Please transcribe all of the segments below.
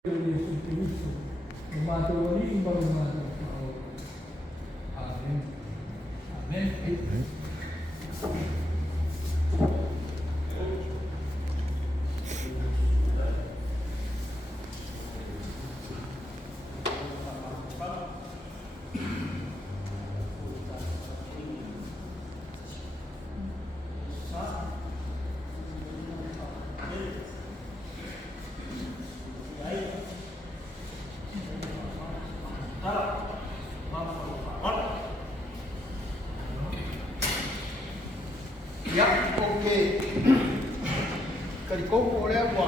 Yesu Kristo, umatuwalin ba rumano sa Amen. Amen. Amen. Ya, okay. Kaliko po ulit po.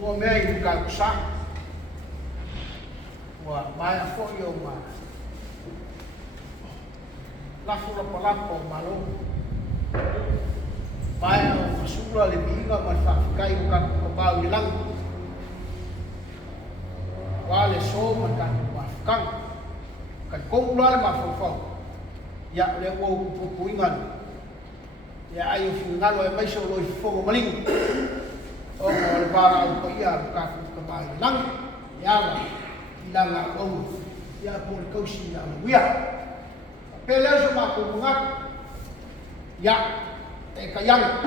Buwa may kagsak. Buwa, maya po yung lafu na pala po malo. Maya yung masura libiga masakay yung kakabaw nilang. Wale so magkakakang. Kaliko ulit mafafaw. Ya le wo puingan ya ayo fingal wa mai so lo fogo maling o le para ko ya ka ka ba lang ya ilang ko ya por kausi ya ya pele so ma ko ngat ya kayang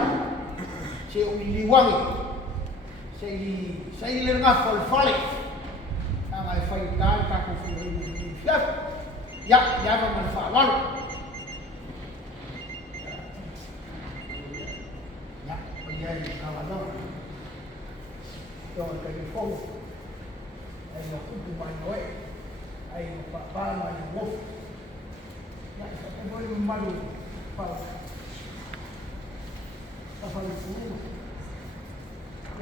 si uliwang si le nga fol fale ang ay fay ka ko fi ya ba man fa wal Jadi kawan yang telefon, ayah kutu banyak, ayah papa banyak wolf, nak sampai boleh malu, apa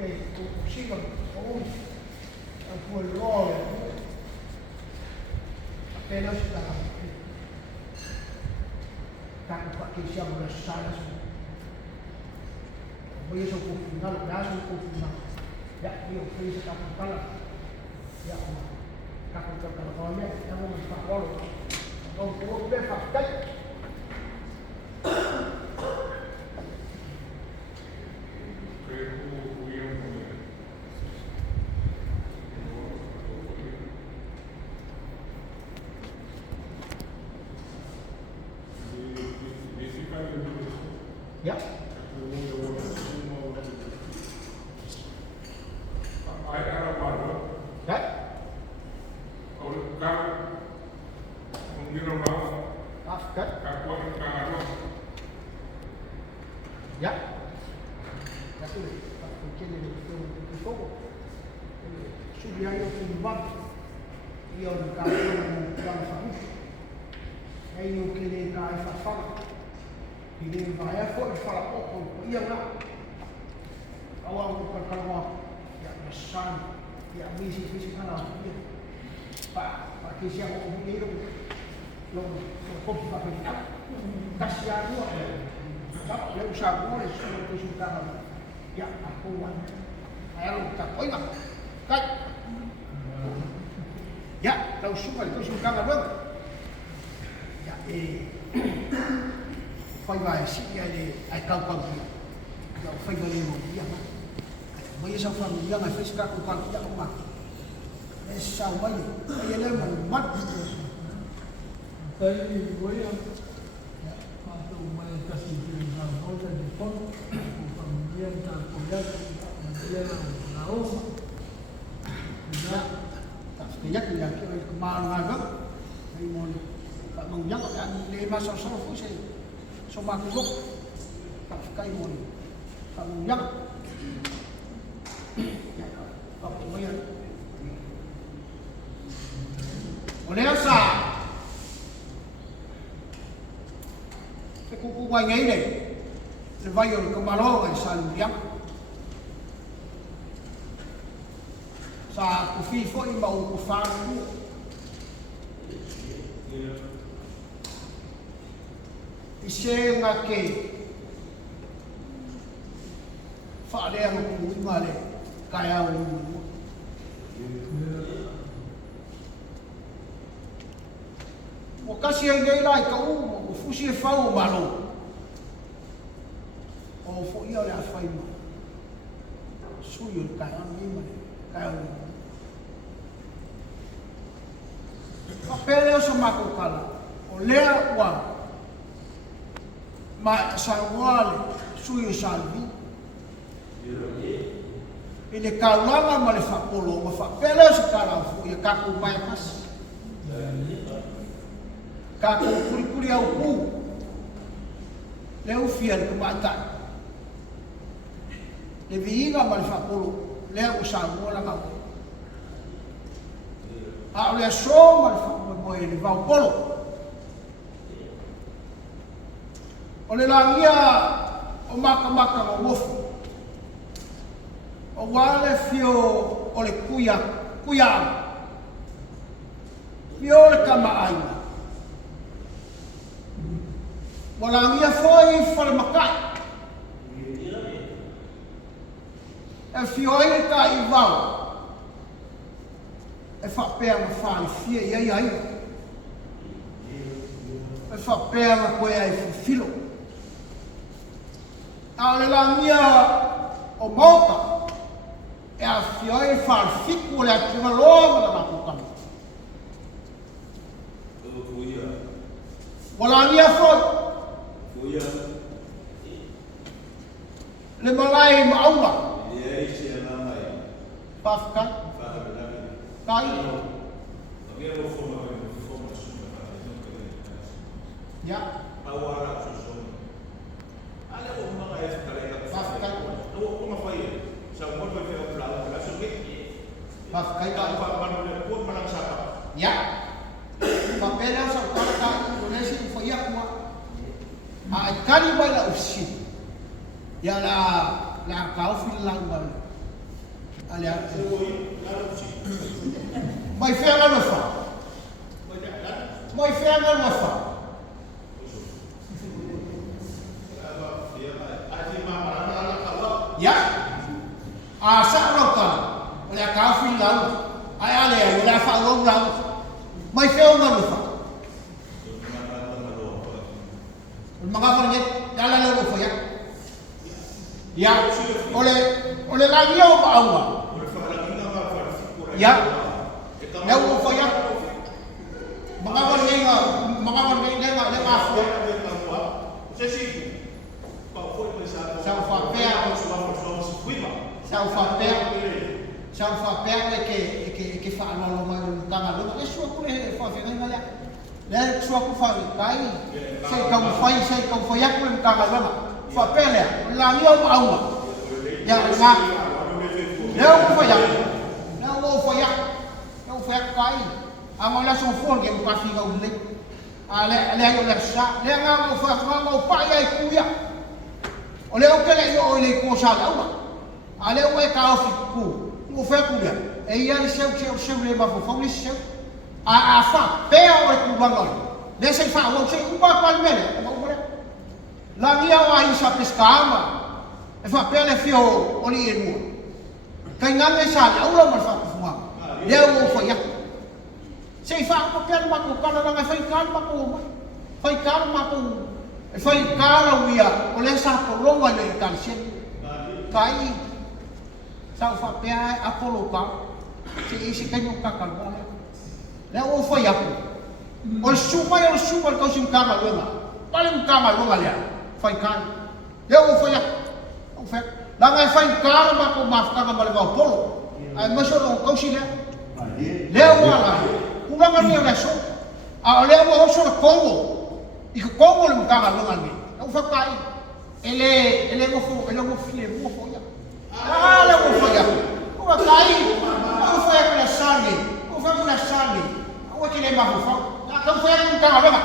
itu, siapa, aku lor, pelas dalam, tak pakai siapa bersalah. Voy a confirmar lo que hacen, confirmar. Ya, yo fui a confirmar. Ya, confirmar, ya vamos a favor. Entonces, vos ves pastel. Ya. Ya, itu mungkin itu fogo. Sudah yang timbang, yang kau yang farus, yang kini kau fafar, ini bahaya kau fafar pokok, yang nak awak bukan kalau yang besar, yang misi kana, pak kisah orang ini lo kau pakai kasih aku. Kalau usaha boleh suruh kesukaan, ya aku wan, ayah tak kau ingat, kan? Ya, kalau suka itu kesukaan apa? Ya, fai vai sih ya kau dia, kalau fai boleh mau dia, boleh sama dia nggak fai sekarang kau tidak rumah, sama dia lemah mat. Tapi boleh kasih dengan orang di pon, kemudian terkoyak, kemudian laut, tidak kira kemana kan? Ini mau tak mengjak kan? Lima sosok sih, semua kubuk tak sekali mau tak mengjak. Apa bayar? Boleh asa? Kuku ngay này vay rồi có bao lâu rồi sàn nhắm sa ku phi phôi màu ku pha ise ngake pha đen ku mà để cài ao một cái xe gây lại cậu một phu xe phao mà lô, phụ yêu là phơi mà, suyu kaya ni mana kaya ni. Papel sama aku kala, oleh uang, mak salwal suyu salvi. Ini kaulangan malefak polo, papel sekarang fu ya kaku bypass. Kaku kuri-kuri aku, leu fian kematan. Lebih ingat malefak polo, leu salwal lang ako. Oleh so malefak boy di bawah polo. Oleh langia omaka-maka ngomuf. Owale fio oleh kuyang. Fio oleh kamaay. Walangia foi falmakai. Fio ini ka ibau. Fa pega fala fia e aí fa pega com aí filo a la minha o mota é a fia e fala fico lá que vai logo na boca wala minha foi le malai maula pafka Kai. Ya. Awara susun. Ada orang yang sekali pafkai. Lu koma foi. Sa mo foi fer plan, la suki. Pafkai ka pa manulle pun malang sapa. Ya. Papela sa parka Indonesia foi akwa. A kali bala usi. Ya la kau filang bal. Aliás, vai ferrar no fa. Vai ferrar no fa. Ya. Asa lokal. Oleh kafir lalu. Ayah le, oleh falong lalu. Vai ferrar no fa. Mga farnya dalam lalu fa ya. Ya, oleh lagi apa Allah? Ya, ya apa ya? Mengapa dia nggak maaf? Saufa pea que fala lo mais tanga lo. É sua pure fazer nem malha. Lá sua ku fa kai. Sei kau foi aku yang tanga lo. Fa pele, la dia Allah. Ya, ngak. Leu foi aku. Não foi a cair. A mulher só foi que para ficar o leite. Ale ayo lesa. Le ngam foi ngam pa ya kuya. Ole o kele yo ile ko sa lawa. Ale o e ka fiku. Mo foi kuya. E ia le seu le ba fo le seu. A fa pe o e ku bangal. Le se fa o se u pa pa mele. La mia wa isa pescama. E fa pe le fio oli e mu. Kai ngam e sa lawa ma fa ku ma. Dia mau fayak. Saya faham pakai maku kalau orang faikal maku, faikal maku, faikal wia. Oleh satu lomba le kalsium. Kai, saya pakai apa lupa. Si isi kayu kakal mana. Dia mau fayak. Oleh supaya kau simkama lomba. Paling kama lomba dia. Faikal. Dia mau fayak. Fayak. Langai faikal maku maafkan kembali kau polo. Ay masuk kau sini. Leo wala, kulangan niya leso. Leo mo hoso na Congo. Iko Congo le mukanga longan ni. Au fakai. Ele mo file mo fo ya. Le mo fo ya. O fakai. O fa ya kula sali. O fa kula sali. O ke le ma fo fa. Na ka fa ya mukanga longan.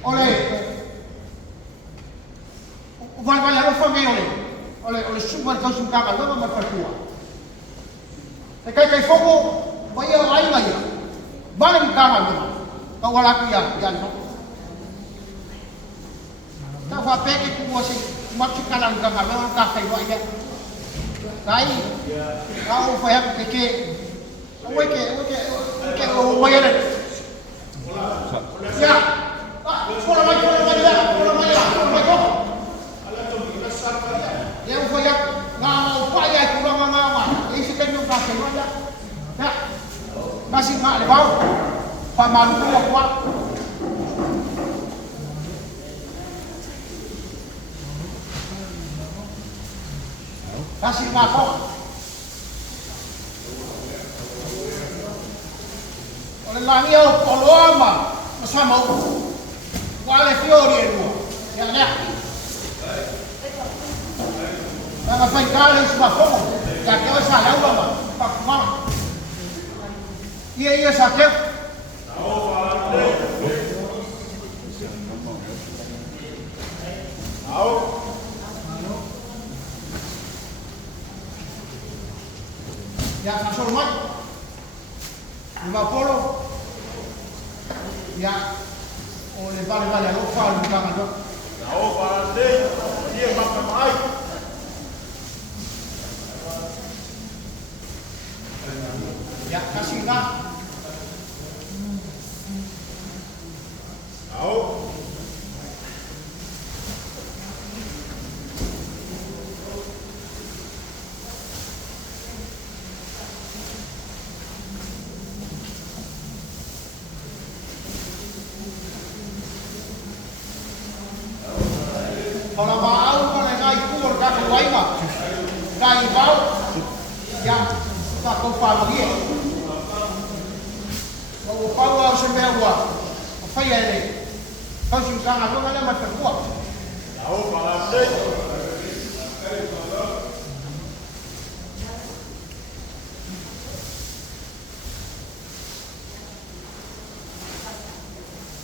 Ole. O va la fa me ole. Ole super kau mukanga longan ma fa tua. Kai fogo vai ai mai. Balik kaman tu. Kau walaki ya, jangan. Kau apa ke tu masih kalang kaman, orang kakai buat dia. Kai, kau faham ke? Kau bayar. Ya. Pola mai. Yang faham ngau kasi nga libaw pamalu ko kasi nga ko oleh lagi yo poloma sama wale fiori lu ya Ang fai kali sa fogo, ya que sa lawa ba, pa. Iya sakit. Ya masuk rumah. 50. Ya. Oleh vale lo fa lu kan do. Dia makan mai. Ya, kasih enggak? Tahu. Kalau mau kalau ngai kur dah kuai mah, ngai bau, ya tak kau faham dia. Kau kau semua gua, apa ya ini? Kau simpan aku mana macam gua? Tahu kalau deh.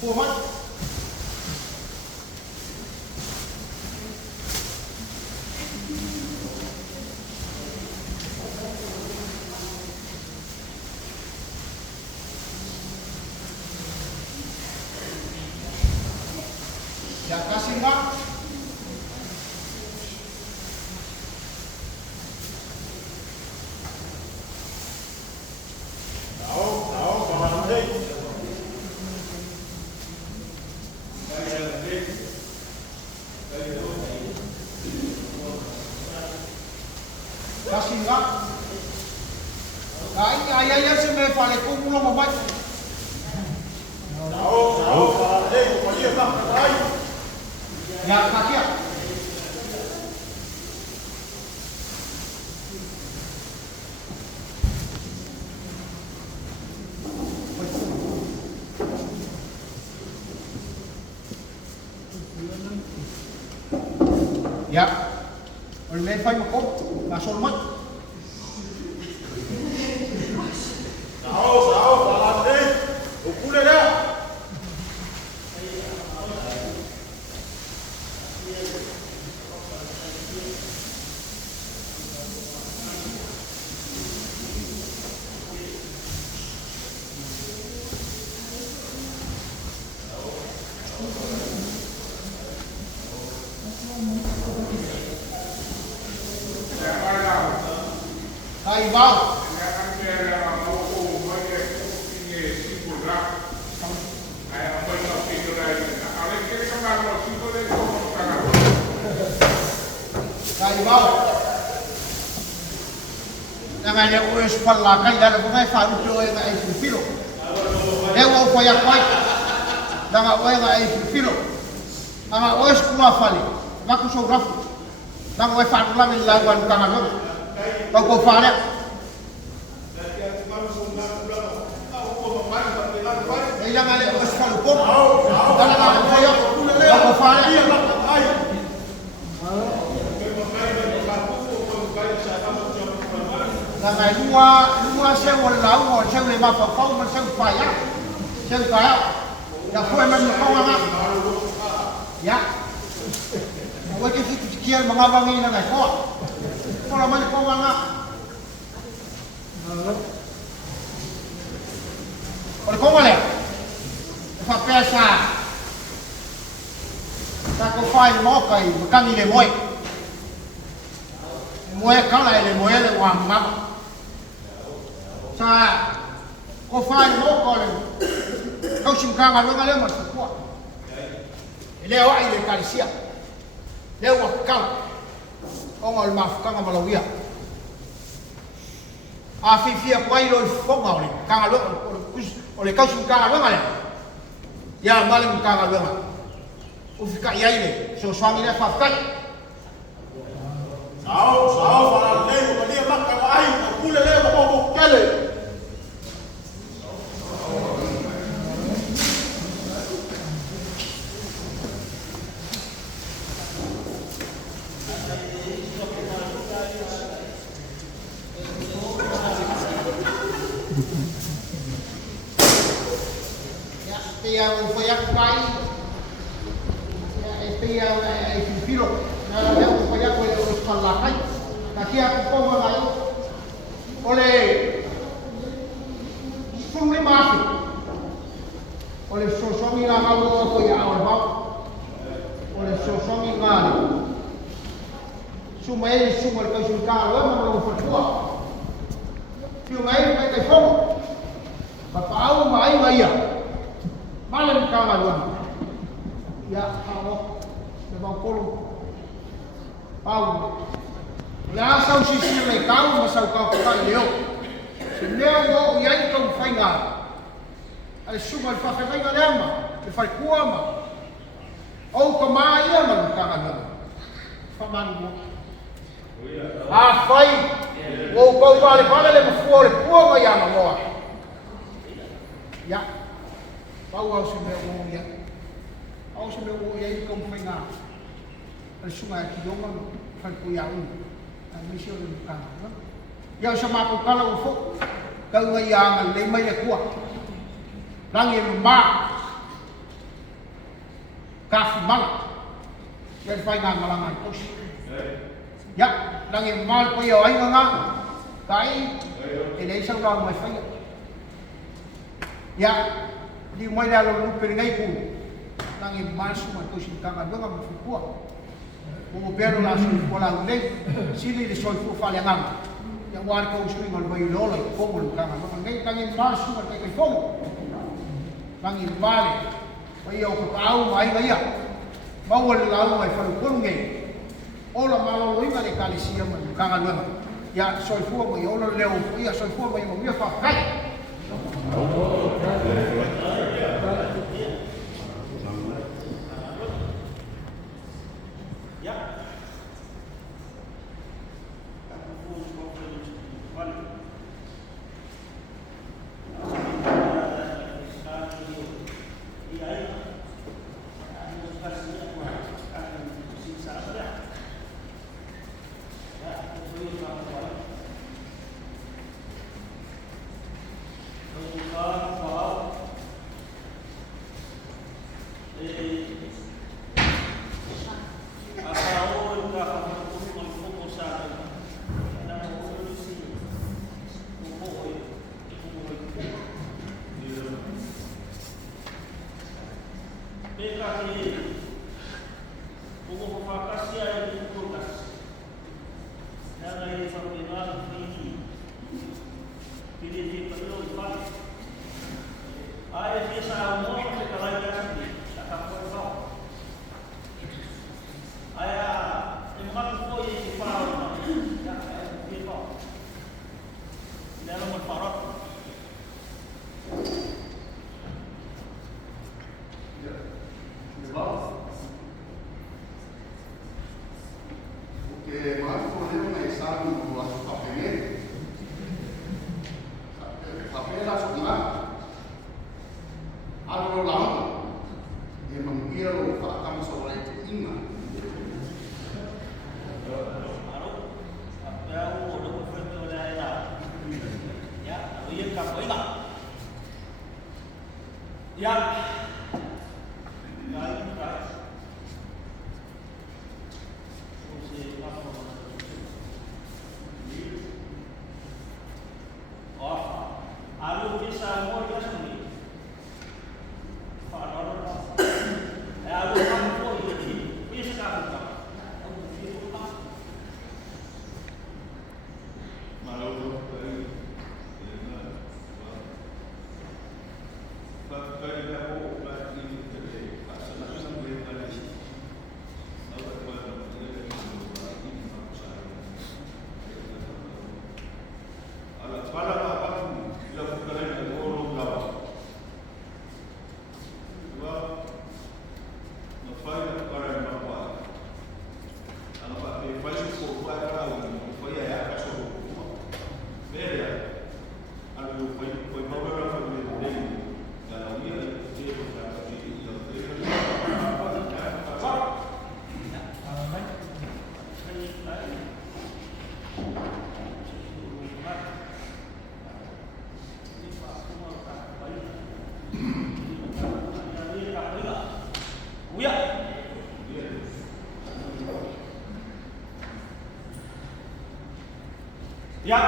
Kuat. Ya kasih mbak. Tahu kalau deh. Kasih mbak. Nah ini ayahnya semua paling kumpulan membaik. Tahu kalau deh, pokoknya tak terbaik. Ya kaki ya. Ya. Oleh fai mo ko, masol mo. Tahu, balade. Ukule dah. Hai bang. Hai bang. Jangan dia urus pelakai dalam bungai faru tu yang ai filo. Dewa upaya kuat. Jangan ai filo. Ama urus kuma fali. Maku sograf. Jangan ai faru lamin lawan kangan. Kau faham? Jangan ada sekali pun. Dalam apa saya? Kau faham? Jangan dua sewa lawan, sewa lima kau macam payah, sewa kaya. Dah kau memang kau mana? Ya. Kau itu sekian mengawangi dengan kau. Kalau mana kau mana? Kalau kau mana? Kau pesa. Tak kau file mau kai, bukan ini moy. Moy kau lah ini moy le wang mak. Saya kau file mau kau le. Kau simpan apa le macam kau. Leo ini kali siap. Leo kau. Kau maaf kau nggak malu ya. a fifia kuai lo fonga ole kanga lo ole kausu kanga lo ngale ya male kanga lo ngale ufika yaile so swangi le fakai sao para leo dia makan ai kule leo kwa kele ya foi a pai ya piro na ya foi a coi os palakai na que a como vai ole sumi mati ole sosongi la ngau ko ya ole ba ole sosongi ngali sumai sumar ka sulka lo ma lo fatua piu ngai kai fo ba pau mai mai ya malam kawan ya Allah memang kolom pau la sau sisi le kau masau kau kai leo se leo go ia kau fainga ai suma fa fainga lema le fai kuama au kama ia man kawan faman mo fai o kau vale le fuore kuama ya mo ya Pau au se meu ia. Au se meu ia como foi na. A sunga aqui do mano, faz com ia a missão do carro, não? E ao chamar com cala o fogo, cau ia a lei mai a cua. Rangi ma. Kafi mal. Ele vai na malangai pos. Ya, rangi mal ko ia ai nga. Kai, ele são lá mais feia. Ya, di mai dalam lupa ngai pun nangi masuk atau singkang ada ngam fukua mo pero la su pola le sili de sol fu fale ngam yang war ko usuri ngol bayu lolo ko mo kang ngam ngai nangi masuk atau kai fong nangi vale bayu ko au mai baia mau la mai fa ko ngai ola malo lo ingale kali sia mo kang ngam ya sol fu mo yo lo leo ya sol fu mo yo fa kai But Ya